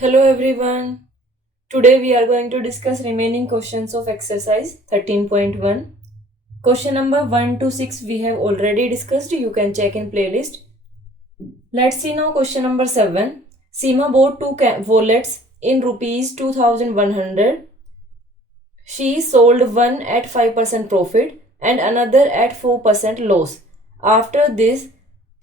Hello everyone. Today we are going to discuss remaining questions of exercise 13.1. Question number 1 to 6 we have already discussed. You can check in playlist. Let's see now question number 7. Seema bought two wallets in rupees 2100. She sold one at 5% profit and another at 4% loss. After this,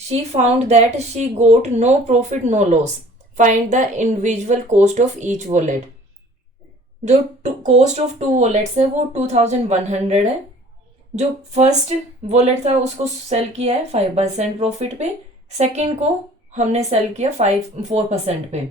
she found that she got no profit no loss. Find the individual cost of each wallet. जो cost of to wallets है वो 2100 है. जो first wallet था उसको cell किया है 5% profit पे, सेकंड को हमने सेल किया 4% पे.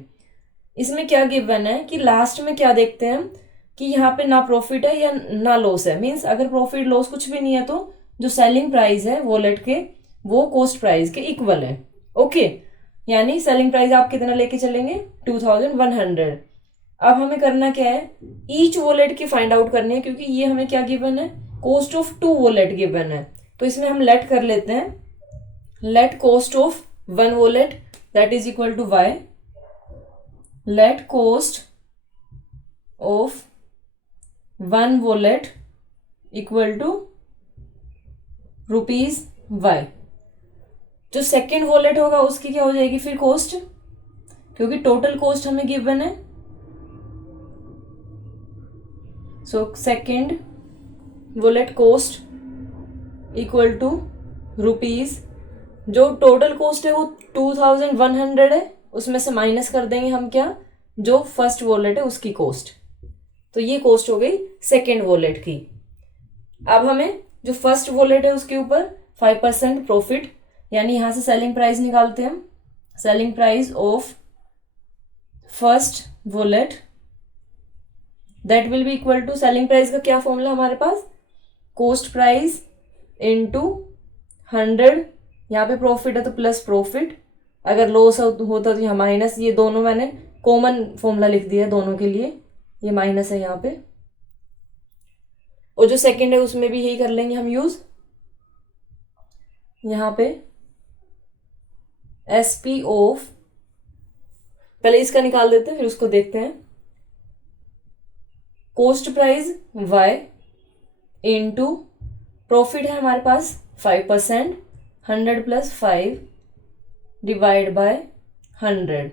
इसमें क्या गिवन है कि लास्ट में क्या देखते हैं हम कि यहाँ पे ना प्रॉफिट है या ना लॉस है. मीन्स अगर प्रॉफिट लॉस कुछ भी नहीं है तो जो सेलिंग प्राइस है वॉलेट के वो कॉस्ट प्राइस के इक्वल है. ओके, यानी सेलिंग प्राइस आप कितना लेके चलेंगे 2100. अब हमें करना क्या है, ईच वॉलेट की फाइंड आउट करनी है क्योंकि ये हमें क्या गिवन है, cost of two wallet given है. तो इसमें हम लेट कर लेते हैं, let cost of one wallet that is equal to Y. Let cost of one wallet equal to rupees Y. जो सेकेंड वॉलेट होगा उसकी क्या हो जाएगी फिर कॉस्ट, क्योंकि टोटल कॉस्ट हमें गिवन है. So second wallet cost equal to rupees. जो टोटल कॉस्ट है वो 2100 है, उसमें से माइनस कर देंगे हम क्या, जो फर्स्ट वॉलेट है उसकी कॉस्ट. तो ये कॉस्ट हो गई सेकेंड वॉलेट की. अब हमें जो फर्स्ट वॉलेट है उसके ऊपर 5% प्रॉफिट, यानी यहां से सेलिंग प्राइस निकालते हैं हम. Selling price of first wallet that will be equal to, selling price का क्या फॉर्मूला हमारे पास, कॉस्ट प्राइस इनटू 100. यहाँ पे प्रॉफिट है तो प्लस प्रॉफिट, अगर लॉस होता तो यहाँ माइनस. ये दोनों मैंने कॉमन फॉर्मूला लिख दिया है दोनों के लिए, ये माइनस है यहाँ पे. और जो सेकंड है उसमें भी यही कर लेंगे हम यूज. यहाँ पे एसपी ऑफ, पहले इसका निकाल देते हैं फिर उसको देखते हैं. Cost price y into profit है हमारे पास 5%, 100 plus 5 divide by 100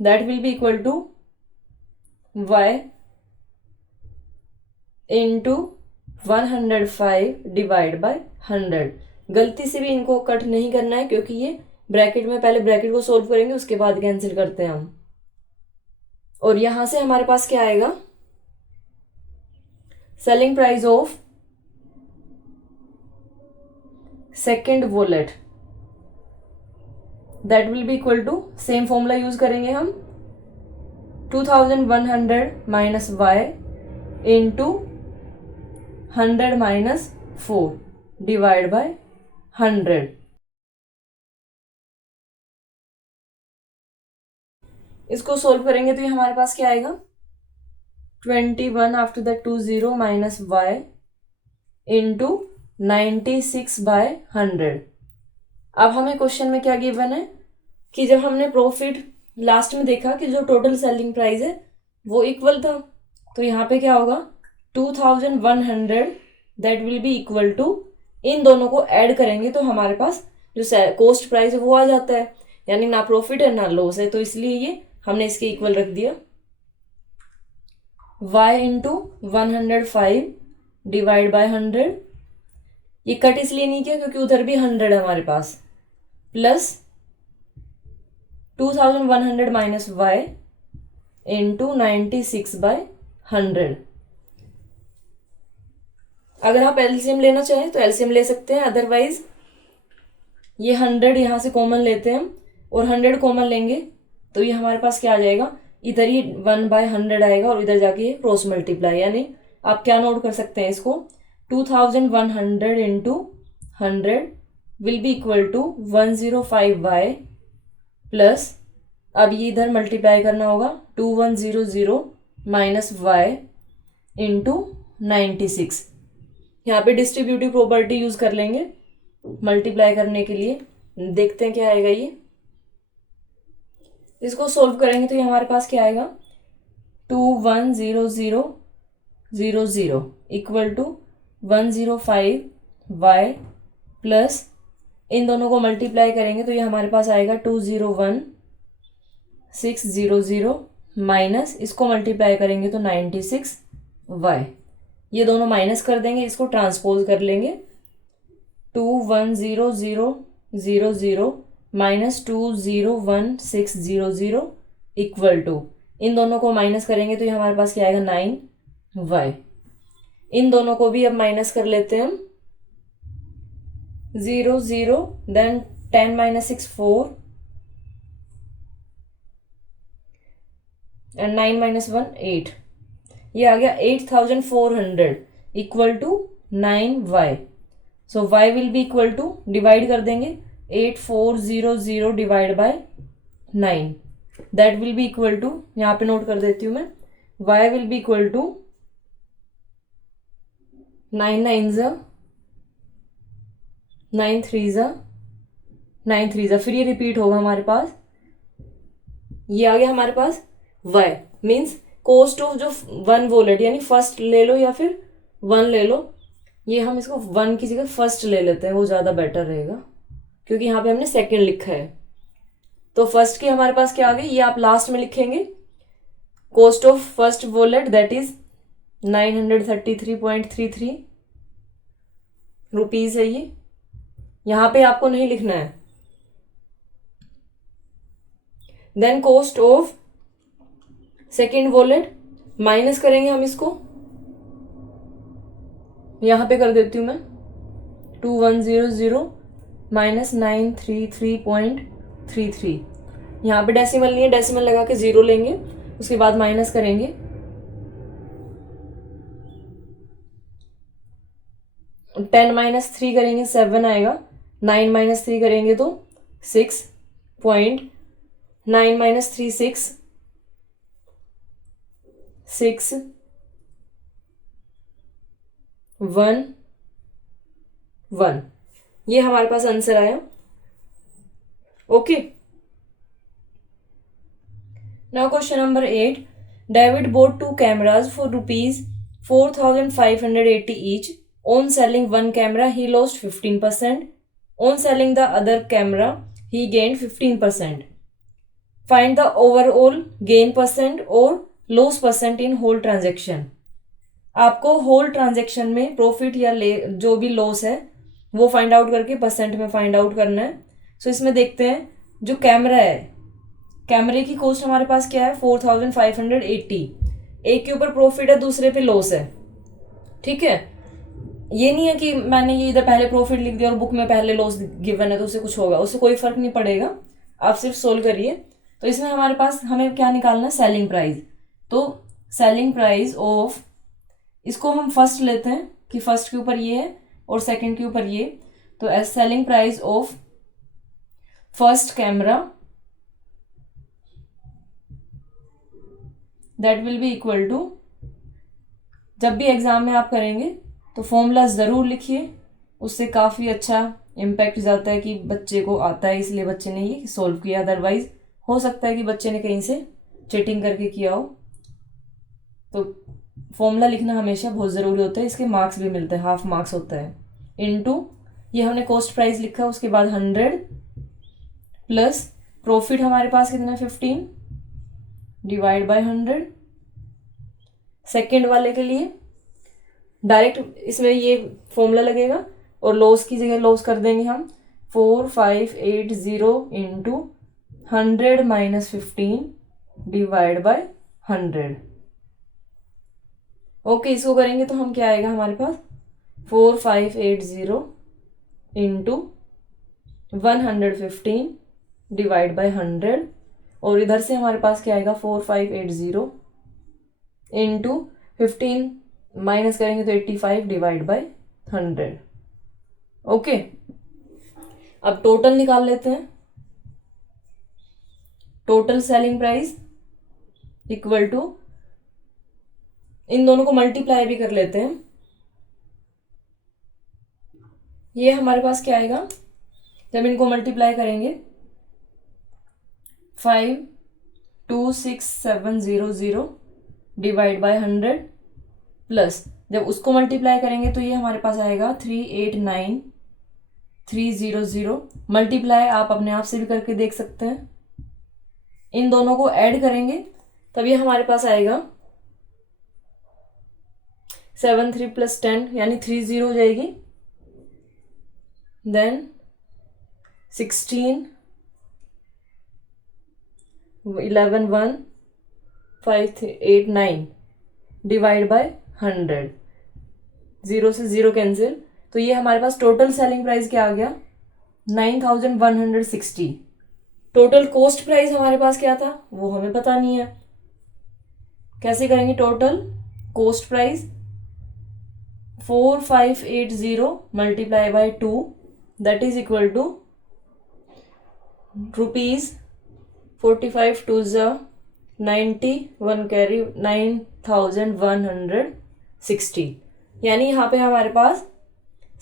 that will be equal to y into 105 divide by 100. गलती से भी इनको कट नहीं करना है क्योंकि ये ब्रैकेट में, पहले ब्रैकेट को सोल्व करेंगे उसके बाद कैंसिल करते हैं हम. और यहां से हमारे पास क्या आएगा, selling price of second wallet that will be equal to, same formula use करेंगे हम, 2100 minus Y into 100 minus 4 divide by 100. इसको सोल्व करेंगे तो ये हमारे पास क्या आएगा, 21 after that 20 minus Y into 96 by 100. अब हमें क्वेश्चन में क्या गिवन है कि जब हमने प्रॉफिट लास्ट में देखा कि जो टोटल सेलिंग प्राइस है वो इक्वल था, तो यहाँ पे क्या होगा 2100 that will be equal to, इन दोनों को ऐड करेंगे तो हमारे पास जो कॉस्ट प्राइस है वो आ जाता है, यानी ना प्रॉफिट है ना लॉस है. तो इसलिए ये हमने इसके इक्वल रख दिया. y इंटू 105 डिवाइड बाय 100, ये कट इसलिए नहीं किया क्योंकि उधर भी 100 है हमारे पास, plus 2100 minus y into 96 by 100. अगर आप एलसीएम लेना चाहें तो एलसीएम ले सकते हैं, अदरवाइज ये 100 यहां से कॉमन लेते हैं हम, और 100 कॉमन लेंगे तो ये हमारे पास क्या आ जाएगा, इधर ही 1/100 आएगा और इधर जाके क्रॉस मल्टीप्लाई. यानी आप क्या नोट कर सकते हैं इसको, 2100 into 100 will be equal to 105y plus, अब ये इधर मल्टीप्लाई करना होगा 2100 माइनस y इंटू 96. यहाँ पे डिस्ट्रीब्यूटिव प्रॉपर्टी यूज कर लेंगे मल्टीप्लाई करने के लिए. देखते हैं क्या आएगा ये. इसको सोल्व करेंगे तो ये हमारे पास क्या आएगा 2,1,0,0,0,0 इक्वल टू 105y प्लस इन दोनों को मल्टीप्लाई करेंगे तो ये हमारे पास आएगा 201,600 माइनस इसको मल्टीप्लाई करेंगे तो 96y। ये दोनों माइनस कर देंगे, इसको ट्रांसपोज कर लेंगे 2,1,0,0,0 माइनस 2,01,600 इक्वल टू इन दोनों को माइनस करेंगे तो ये हमारे पास क्या आएगा 9y। इन दोनों को भी अब माइनस कर लेते हैं हम 0 0 देन 10 माइनस 6 4 एंड 9 माइनस 1 8। ये आ गया 8,400 equal to 9y। So y will be equal to divide कर देंगे 8400 divide by 9 that will be equal to, यहाँ पे नोट कर देती हूँ मैं, y will be equal to 9 9 9 3 9 3 फिर ये रिपीट होगा हमारे पास। ये आ गया हमारे पास y मीन्स कोस्ट ऑफ जो वन वॉलेट यानी फर्स्ट ले लो या फिर वन ले लो, ये हम इसको वन की जगह फर्स्ट ले लेते हैं, वो ज़्यादा बेटर रहेगा क्योंकि यहाँ पे हमने सेकंड लिखा है। तो फर्स्ट की हमारे पास क्या आ गई, ये आप लास्ट में लिखेंगे cost of first wallet that is 933.33 rupees है। ये यहाँ पे आपको नहीं लिखना है। Then cost of second wallet minus करेंगे हम इसको, यहां पे कर देती हूं मैं 2100 माइनस 933.33। यहाँ पे डेसिमल नहीं है, डेसिमल लगा के 0 लेंगे, उसके बाद माइनस करेंगे 10 माइनस 3 करेंगे 7 आएगा, 9 माइनस 3 करेंगे तो 6.9 माइनस 3 6 1 1। ये हमारे पास आंसर आया। Okay, now question number 8। David bought 2 cameras for rupees 4,580 each. On selling one camera he lost 15%. On selling the other camera he gained 15%. Find the overall gain percent or loss percent in whole transaction. आपको whole transaction में profit या जो भी loss है वो find out करके percent में find out करना है। सो इसमें देखते हैं जो कैमरा है, कैमरे की कॉस्ट हमारे पास क्या है 4,580। एक के ऊपर प्रॉफिट है, दूसरे पे लॉस है। ठीक है, ये नहीं है कि मैंने ये इधर पहले प्रॉफिट लिख दिया और बुक में पहले लॉस गिवन है तो उससे कुछ होगा, उससे कोई फर्क नहीं पड़ेगा। आप सिर्फ सोल्व करिए। तो इसमें हमारे पास हमें क्या निकालना है, सेलिंग प्राइस। तो सेलिंग प्राइस ऑफ, इसको हम फर्स्ट लेते हैं कि फर्स्ट के ऊपर ये है और सेकंड के ऊपर ये, तो as selling price of first camera that will be equal to, जब भी एग्जाम में आप करेंगे तो फॉर्मूला जरूर लिखिए, उससे काफी अच्छा इम्पैक्ट जाता है कि बच्चे को आता है इसलिए बच्चे ने ये सॉल्व किया। अदरवाइज हो सकता है कि बच्चे ने कहीं से चीटिंग करके किया हो। तो फॉर्मूला लिखना हमेशा बहुत ज़रूरी होता है, इसके मार्क्स भी मिलते हैं, हाफ मार्क्स होता है। इनटू ये हमने कॉस्ट प्राइस लिखा, उसके बाद 100 प्लस प्रॉफिट हमारे पास कितना 15 डिवाइड बाय 100। सेकेंड वाले के लिए डायरेक्ट इसमें ये फॉर्मूला लगेगा और लॉस की जगह लॉस कर देंगे हम 4580 into 100 minus 15 divide by 100। Okay, इसको करेंगे तो हम क्या आएगा हमारे पास 4580 इंटू 115 डिवाइड बाय 100, और इधर से हमारे पास क्या आएगा 4580 इंटू 15 माइनस करेंगे तो 85 डिवाइड बाय 100। ओके, अब टोटल निकाल लेते हैं। Total selling price equal to, इन दोनों को मल्टीप्लाई भी कर लेते हैं। ये हमारे पास क्या आएगा जब इनको मल्टीप्लाई करेंगे 5 26700 डिवाइड बाय 100 प्लस जब उसको मल्टीप्लाई करेंगे तो ये हमारे पास आएगा 389300 मल्टीप्लाई आप अपने आप से भी करके देख सकते हैं। इन दोनों को ऐड करेंगे तब ये हमारे पास आएगा 73 + 10 यानी 30 हो जाएगी। देन 16 11 1 5 8 9 डिवाइड बाय 100, 0 से 0 कैंसिल, तो ये हमारे पास टोटल सेलिंग प्राइस क्या आ गया 9160। टोटल कॉस्ट प्राइस हमारे पास क्या था वो हमें पता नहीं है, कैसे करेंगे। Total cost price 4580 multiply by 2 that is equal to ₹45 2 91 carry 9160, यानी यहाँ पे हमारे पास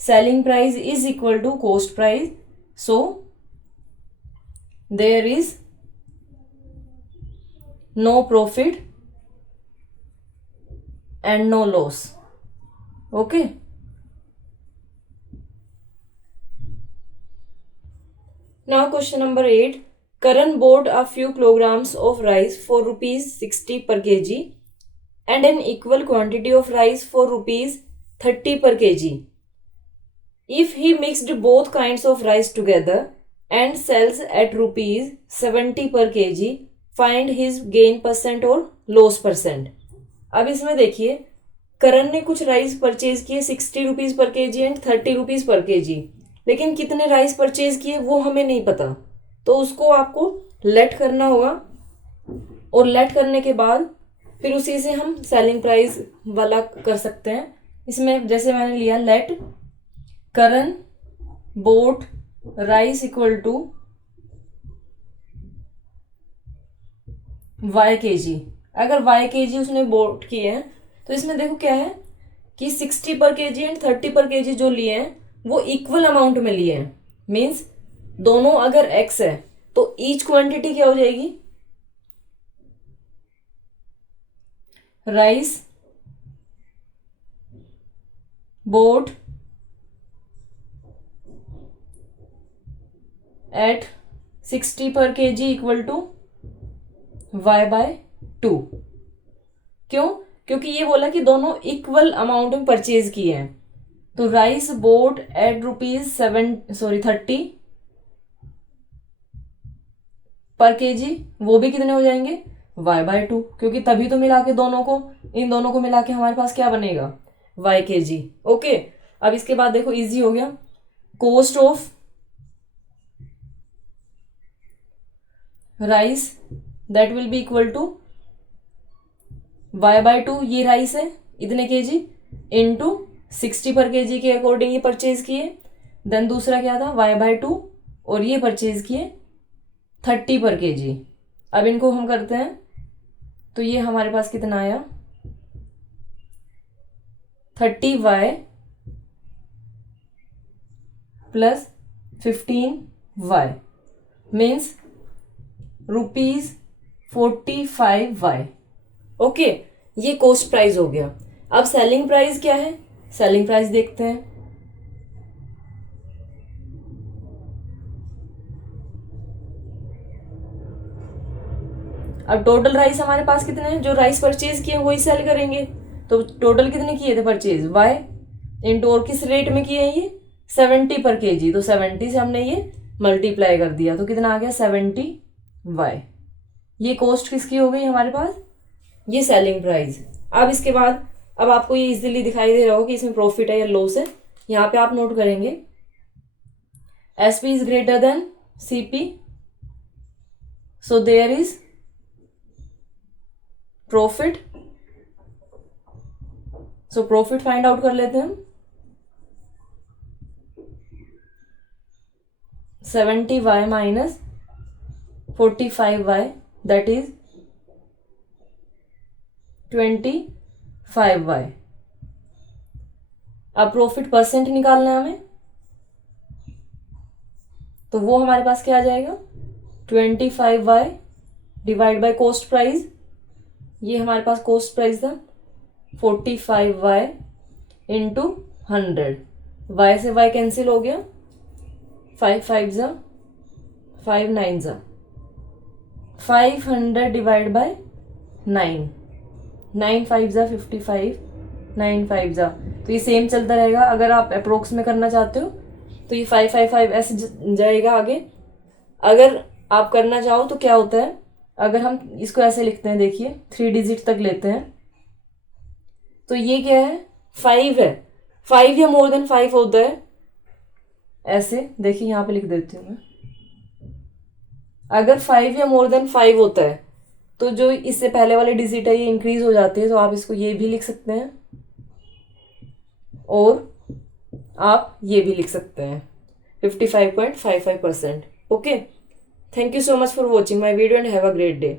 selling price is equal to cost price, so there is no profit and no loss. Okay, now question number 8. Karan bought a few kilograms of rice for ₹60 per kg and an equal quantity of rice for ₹30 per kg. If he mixed both kinds of rice together and sells at ₹70 per kg, find his gain percent और loss percent. अब इसमें देखिए करण ने कुछ rice purchase किए 60 rupees per KG and 30 rupees per KG, लेकिन कितने rice purchase किए वो हमें नहीं पता, तो उसको आपको लेट करना होगा और लेट करने के बाद फिर उसी से हम सेलिंग प्राइस वाला कर सकते हैं। इसमें जैसे मैंने लिया let Karan bought rice equal to y kg, अगर y kg उसने बोट किए हैं तो इसमें देखो क्या है कि 60 पर केजी एंड 30 पर केजी जो लिए हैं वो इक्वल अमाउंट में लिए हैं, मीन्स दोनों अगर x है तो ईच क्वांटिटी क्या हो जाएगी राइस बोट एट 60 पर केजी इक्वल टू y/2। क्यों? क्योंकि ये बोला कि दोनों इक्वल अमाउंट में परचेज किए हैं, तो राइस बोट एट ₹30 पर केजी वो भी कितने हो जाएंगे y/2, क्योंकि तभी तो मिला के दोनों को इन दोनों को मिला के हमारे पास क्या बनेगा y kg। ओके, अब इसके बाद देखो इजी हो गया। Cost of rice that will be equal to y/2, ये राइस है इतने केजी इंटू 60 पर केजी के अकॉर्डिंग ये परचेज किए। देन दूसरा क्या था y/2 और ये परचेज किए 30 पर केजी। अब इनको हम करते हैं तो ये हमारे पास कितना आया 30y plus 15y means ₹45y। Okay, ये कॉस्ट प्राइस हो गया। अब सेलिंग प्राइस क्या है, सेलिंग प्राइस देखते हैं। अब टोटल राइस हमारे पास कितने हैं, जो राइस परचेज किए वही सेल करेंगे, तो टोटल कितने किए थे परचेज y इंटू और किस रेट में किए हैं ये 70 पर केजी, तो 70 से हमने ये मल्टीप्लाई कर दिया तो कितना आ गया 70y। ये कॉस्ट किसकी हो गई हमारे पास, ये सेलिंग प्राइस। अब इसके बाद अब आपको ये इजीली दिखाई दे रहा होगा कि इसमें प्रॉफिट है या लॉस है। यहाँ पे आप नोट करेंगे SP is greater than CP, so there is profit. So profit find out कर लेते हैं हम। 70y minus 45y that is 25y। अब प्रॉफिट परसेंट निकालना है हमें, तो वो हमारे पास क्या आ जाएगा 25y divide by cost price, ये हमारे पास कॉस्ट प्राइस था 45y इंटू 100, y से y कैंसिल हो गया, 5 5 जा 5 9 जा 500 डिवाइड बाय 9, 9 5 जा 55, 9 5 जा, तो ये सेम चलता रहेगा। अगर आप अप्रोक्स में करना चाहते हो तो ये 5 5 5 ऐसे जाएगा आगे। अगर आप करना चाहो तो क्या होता है, अगर हम इसको ऐसे लिखते हैं, देखिए 3 डिजिट तक लेते हैं, तो ये क्या है 5 है, 5 या मोर देन 5 होता है ऐसे, देखिए यहाँ पे लिख देती हूँ मैं। अगर 5 या मोर देन 5 होता है तो जो इससे पहले वाले डिजिट है ये इंक्रीज हो जाते हैं, तो आप इसको ये भी लिख सकते हैं और आप ये भी लिख सकते हैं 55.55%। Okay, thank you so much for watching my video and have a great day.